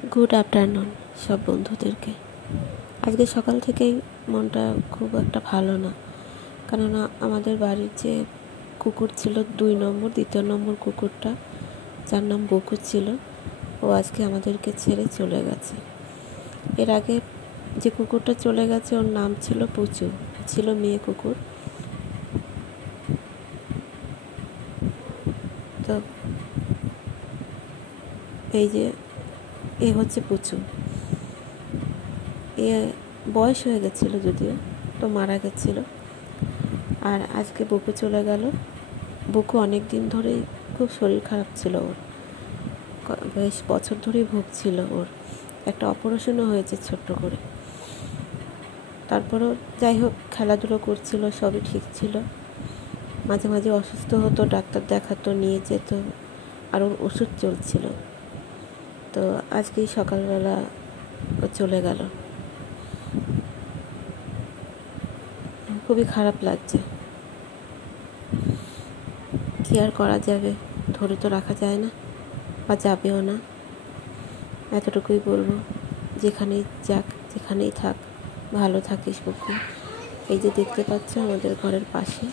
Good afternoon সব বন্ধুদেরকে। আজকে সকাল থেকেই মনটা খুব একটা ভালো না, কেননা আমাদের বাড়ির যে কুকুর ছিল দ্বিতীয় নম্বর কুকুরটা, যার নাম বকু ছিল, ও আজকে আমাদেরকে ছেড়ে চলে গেছে। এর আগে যে কুকুরটা চলে গেছে ওর নাম ছিল পুচু, ছিল মেয়ে কুকুর। তো এই যে এ হচ্ছে পুচু। এ বয়স হয়ে গেছিলো, যদিও তো মারা গেছিল। আর আজকে বকু চলে গেল। বকু অনেক দিন ধরেই খুব শরীর খারাপ ছিল, ওর বেশ বছর ধরেই ভুগছিল। ওর একটা অপারেশনও হয়েছে ছোট্ট করে। তারপরও যাই হোক, খেলাধুলো করছিল, সবই ঠিক ছিল। মাঝে মাঝে অসুস্থ হতো, ডাক্তার দেখাতো, নিয়ে যেত, আর ওর ওষুধ চলছিল। তো আজকেই সকালবেলা ও চলে গেল। খুবই খারাপ লাগছে। কী আর করা যাবে, ধরে তো রাখা যায় না, বা যাবেও না। এতটুকুই বলবো, যেখানেই যাক, যেখানেই থাক, ভালো থাকিস বকু। এই যে দেখতে পাচ্ছ আমাদের ঘরের পাশে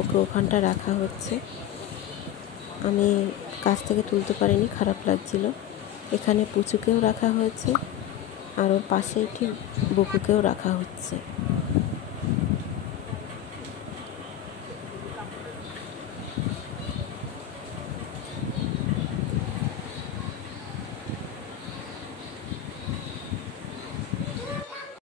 ওকে ওখানটা রাখা হচ্ছে। আমি কাছ থেকে তুলতে পারিনি, খারাপ লাগছিল। এখানে পুচুকেও রাখা হয়েছে, আর ওর পাশে ঠিক বকুকেও রাখা হচ্ছে।